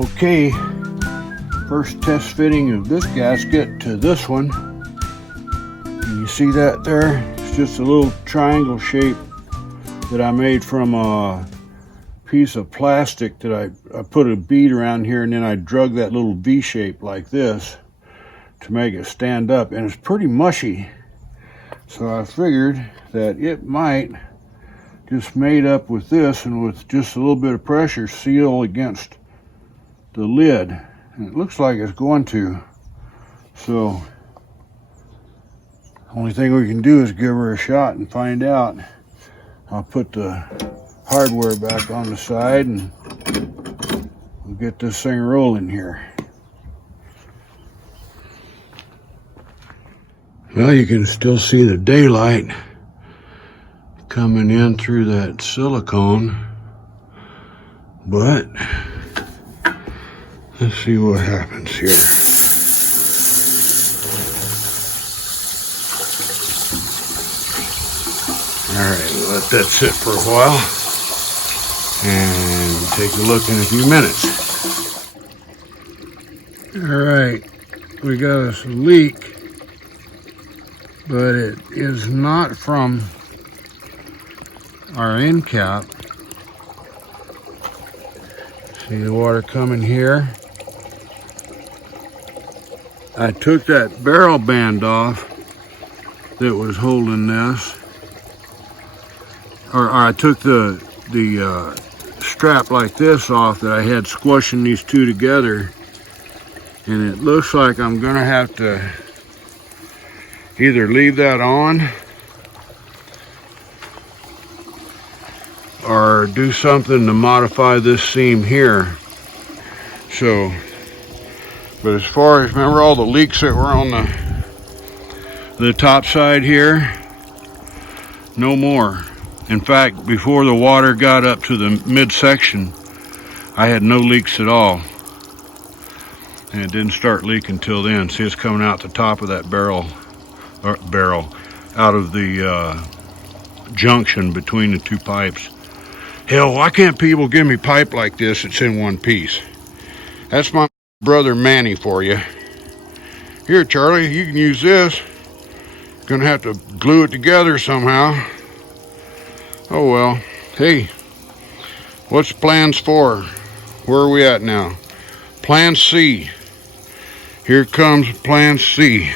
Okay, first test fitting of this gasket to this one. And you see that there? It's just a little triangle shape that I made from a piece of plastic that I put a bead around here, and then I drug that little V shape like this to make it stand up, and it's pretty mushy. So I figured that it might just made up with this, and with just a little bit of pressure seal against the lid, and it looks like it's going to. So only thing we can do is give her a shot and find out. I'll put the hardware back on the side and we'll get this thing rolling here. Well, you can still see the daylight coming in through that silicone, but let's see what happens here. All right, we'll let that sit for a while and take a look in a few minutes. All right, we got us a leak, but it is not from our end cap. See the water coming here? I took that barrel band off that was holding this, or I took the strap like this off that I had squishing these two together, and it looks like I'm gonna have to either leave that on or do something to modify this seam here. So, but as far as, remember all the leaks that were on the top side here? No more. In fact, before the water got up to the midsection, I had no leaks at all. And it didn't start leaking till then. See, it's coming out the top of that barrel, out of the junction between the two pipes. Hell, why can't people give me pipe like this that's in one piece? That's my brother Manny for you. Here, Charlie, you can use this. Gonna have to glue it together somehow. Oh well. Hey, what's plans for? Where are we at now? Plan C. Here comes Plan C.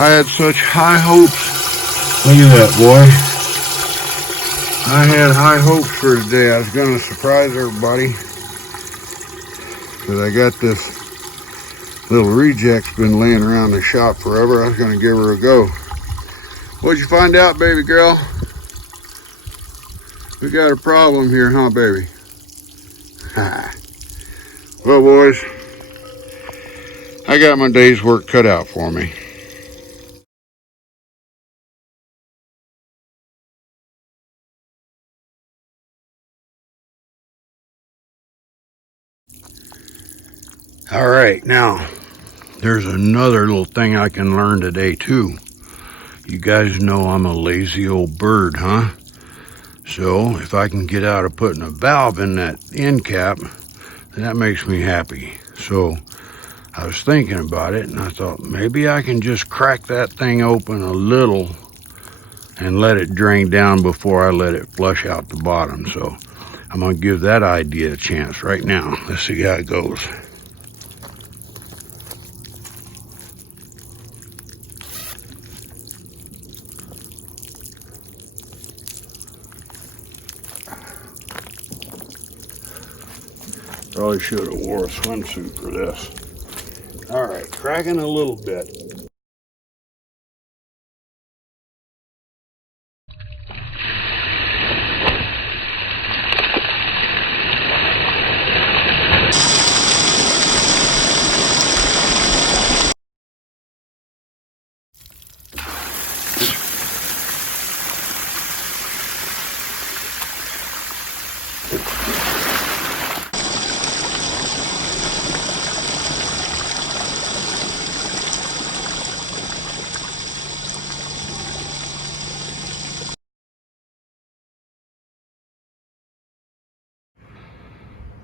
I had such high hopes. Look at that, boy. I had high hopes for today. I was going to surprise everybody, because I got this little reject's been laying around the shop forever. I was going to give her a go. What'd you find out, baby girl? We got a problem here, huh, baby? Well, boys, I got my day's work cut out for me. All right, now, there's another little thing I can learn today, too. You guys know I'm a lazy old bird, huh? So, if I can get out of putting a valve in that end cap, then that makes me happy. So, I was thinking about it, and I thought, maybe I can just crack that thing open a little and let it drain down before I let it flush out the bottom. So, I'm going to give that idea a chance right now. Let's see how it goes. Probably should have wore a swimsuit for this. All right, cracking a little bit.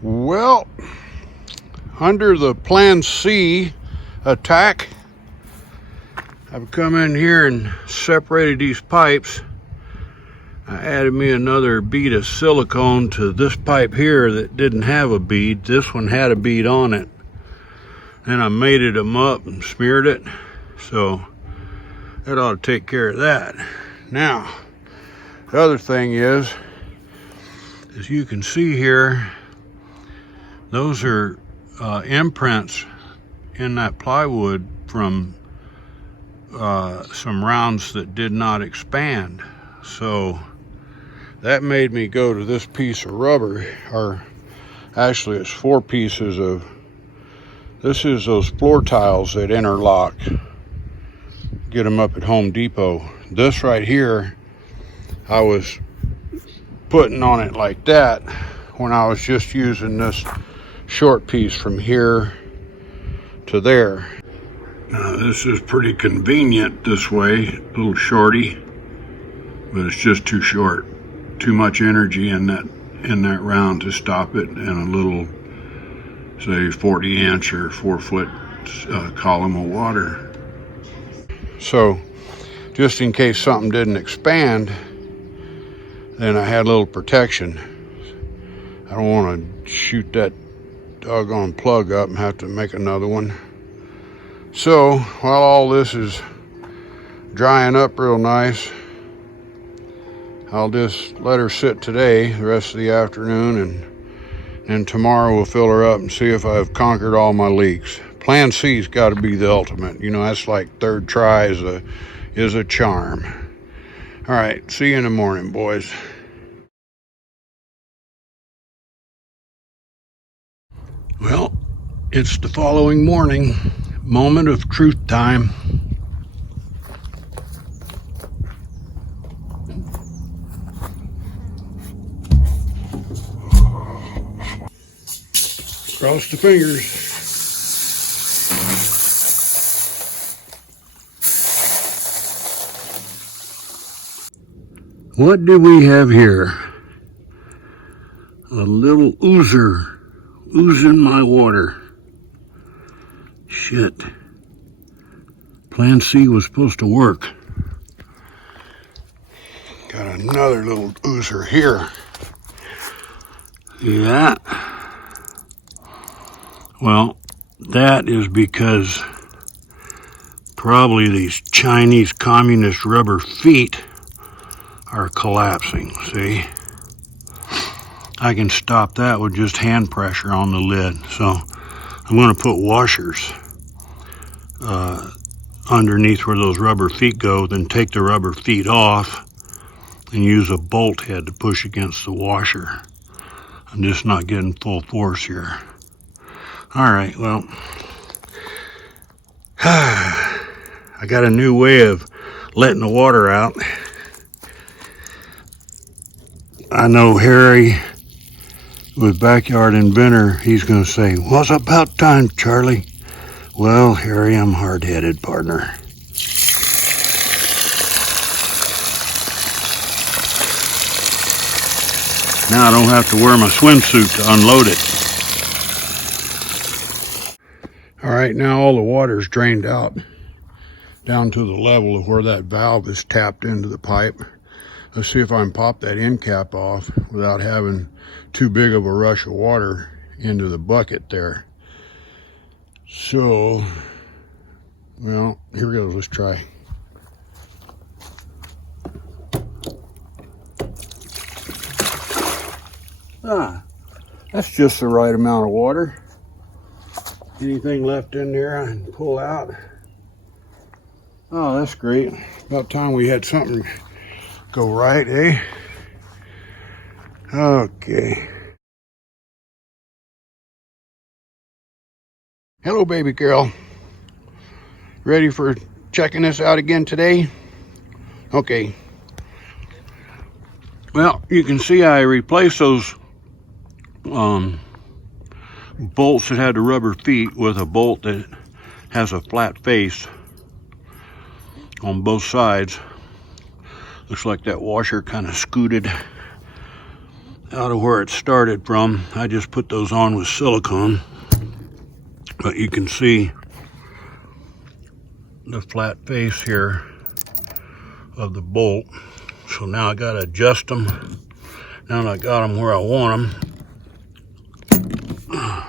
Well, under the Plan C attack, I've come in here and separated these pipes. I added me another bead of silicone to this pipe here that didn't have a bead. This one had a bead on it. And I mated them up and smeared it. So that ought to take care of that. Now, the other thing is, as you can see here, those are imprints in that plywood from some rounds that did not expand. So that made me go to this piece of rubber, or actually it's 4 pieces of, this is those floor tiles that interlock. Get them up at Home Depot. This right here, I was putting on it like that when I was just using this short piece from here to there. Now this is pretty convenient this way, a little shorty, but it's just too short. Too much energy in that round to stop it, and a little, say, 40-inch or 4-foot column of water. So just in case something didn't expand, then I had a little protection. I don't want to shoot that doggone plug up and have to make another one. So while all this is drying up real nice, I'll just let her sit today, the rest of the afternoon, and tomorrow we'll fill her up and see if I've conquered all my leaks. Plan C's got to be the ultimate. You know, that's like third try is a charm. All right, see you in the morning, boys. Well, it's the following morning, moment of truth time. Cross the fingers. What do we have here? A little oozer oozing my water. Shit. Plan C was supposed to work. Got another little oozer here. See that? Well, that is because probably these Chinese communist rubber feet are collapsing, see? I can stop that with just hand pressure on the lid. So I'm going to put washers underneath where those rubber feet go, then take the rubber feet off and use a bolt head to push against the washer. I'm just not getting full force here. All right, well, I got a new way of letting the water out. I know Harry, with Backyard Inventor, he's going to say, well, it's about time, Charlie. Well, Harry, I'm hard-headed, partner. Now I don't have to wear my swimsuit to unload it. All right, now all the water's drained out down to the level of where that valve is tapped into the pipe. Let's see if I can pop that end cap off without having too big of a rush of water into the bucket there. So, well, here goes, let's try. That's just the right amount of water. Anything left in there I can pull out. Oh, that's great. About time we had something go right, eh? Okay. Hello, baby girl. Ready for checking this out again today? Okay. Well, you can see I replaced those bolts that had the rubber feet with a bolt that has a flat face on both sides. Looks like that washer kind of scooted out of where it started from. I just put those on with silicone. But you can see the flat face here of the bolt. So now I got to adjust them. Now that I got them where I want them,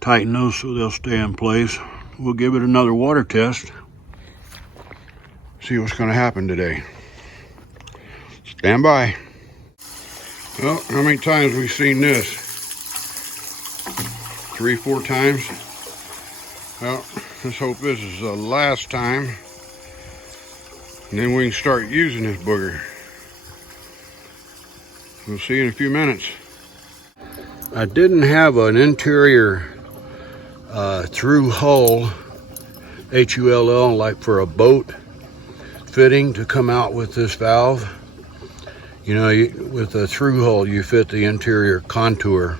tighten those so they'll stay in place. We'll give it another water test. See what's going to happen today. Stand by. Well, how many times have we seen this? 3, 4 times? Well, let's hope this is the last time. And then we can start using this booger. We'll see you in a few minutes. I didn't have an interior through hull, H-U-L-L, like for a boat fitting to come out with this valve. You know, with a through hull, you fit the interior contour.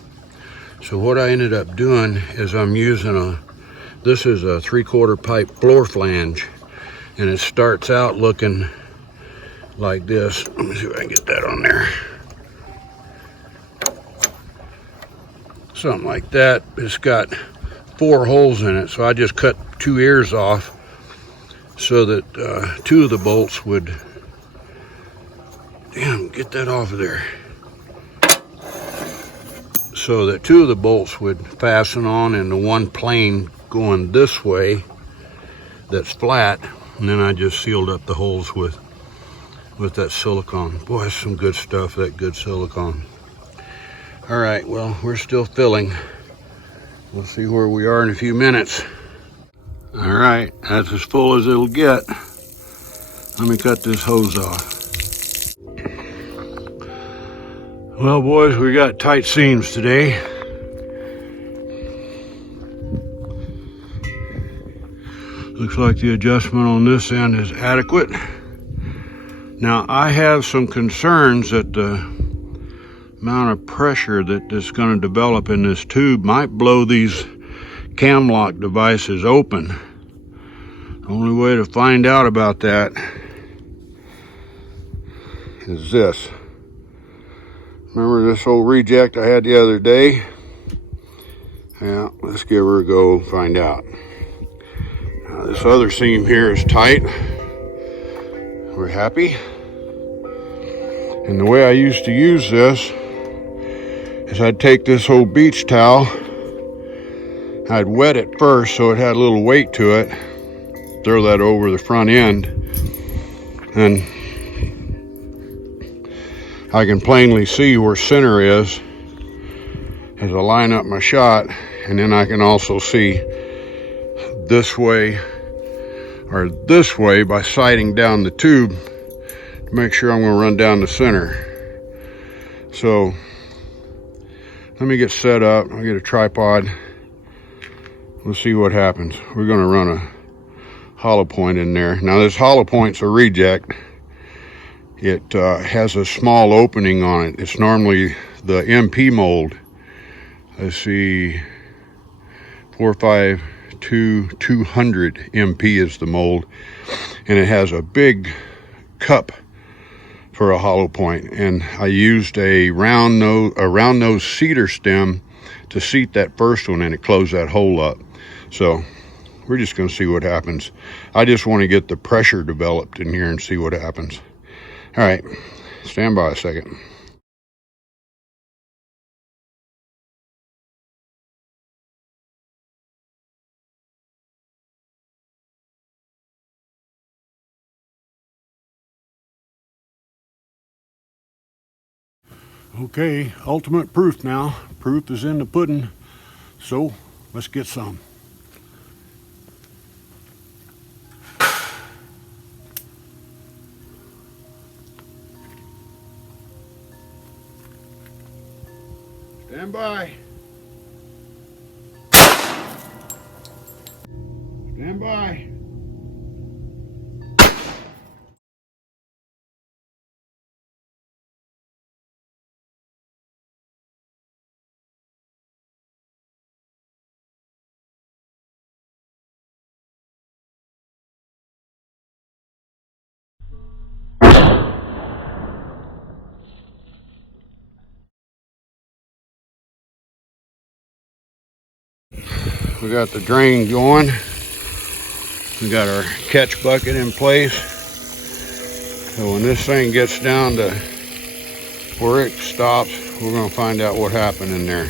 So what I ended up doing is I'm using this is a 3/4 pipe floor flange, and it starts out looking like this. Let me see if I can get that on there. Something like that. It's got 4 holes in it, so I just cut 2 ears off so that 2 of the bolts would, get that off of there, so that 2 of the bolts would fasten on, and the one plane going this way that's flat, and then I just sealed up the holes with that silicone. Boy, that's some good stuff, that good silicone. All right, well, we're still filling. We'll see where we are in a few minutes. All right, that's as full as it'll get. Let me cut this hose off. Well, boys, we got tight seams today. Looks like the adjustment on this end is adequate. Now, I have some concerns that the amount of pressure that is going to develop in this tube might blow these cam lock devices open. The only way to find out about that is this. Remember this old reject I had the other day? Yeah, let's give her a go and find out. Now, this other seam here is tight. We're happy. And the way I used to use this is I'd take this old beach towel, I'd wet it first so it had a little weight to it, throw that over the front end, and I can plainly see where center is as I line up my shot, and then I can also see this way or this way by sighting down the tube to make sure I'm going to run down the center. So let me get set up. I'll get a tripod. We'll see what happens. We're going to run a hollow point in there. Now this hollow point's a reject. It has a small opening on it. It's normally the MP mold. Let's see, 452-200 MP is the mold, and it has a big cup for a hollow point. And I used a round nose cedar stem to seat that first one, and it closed that hole up. So we're just going to see what happens. I just want to get the pressure developed in here and see what happens. All right, stand by a second. Okay, ultimate proof now. Proof is in the pudding, so let's get some. Stand by. Stand by. We got the drain going. We got our catch bucket in place. So when this thing gets down to where it stops, we're going to find out what happened in there.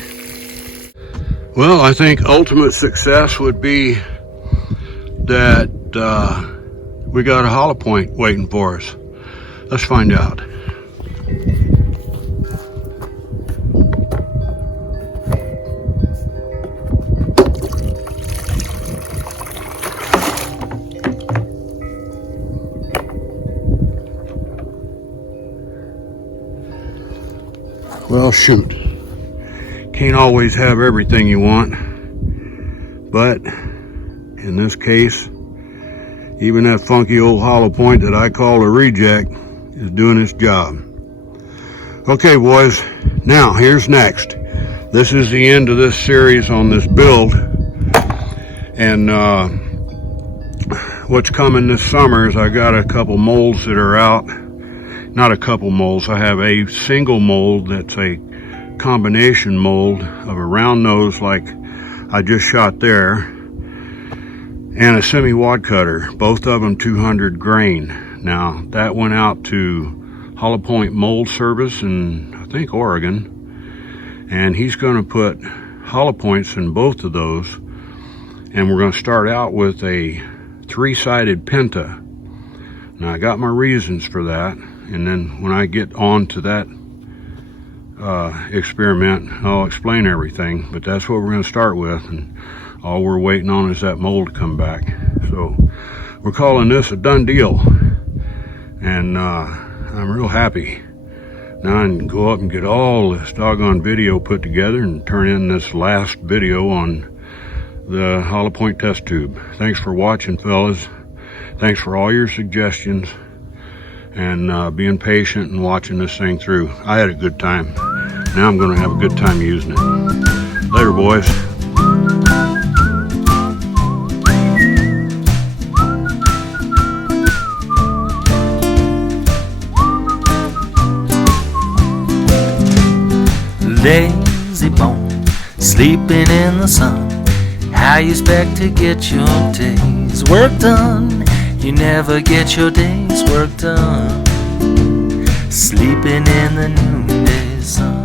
Well, I think ultimate success would be that we got a hollow point waiting for us. Let's find out. Well, shoot. Can't always have everything you want, but in this case, even that funky old hollow point that I call a reject is doing its job. Okay, boys, now here's next. This is the end of this series on this build, and what's coming this summer is I got a couple molds that are out. Not a couple molds, I have a single mold that's a combination mold of a round nose like I just shot there, and a semi-wad cutter, both of them 200 grain. Now that went out to Hollow Point Mold Service in, I think, Oregon, and he's going to put hollow points in both of those, and we're going to start out with a 3-sided penta. Now I got my reasons for that, and then when I get on to that experiment, I'll explain everything, but that's what we're going to start with, and all we're waiting on is that mold to come back. So we're calling this a done deal, and I'm real happy. Now I can go up and get all this doggone video put together and turn in this last video on the Hollow Point test tube. Thanks for watching, fellas. Thanks for all your suggestions and being patient and watching this thing through. I had a good time. Now I'm going to have a good time using it. Later, boys. Lazy bone, sleeping in the sun. How you expect to get your day's work done? You never get your day's work done. Sleeping in the noonday sun.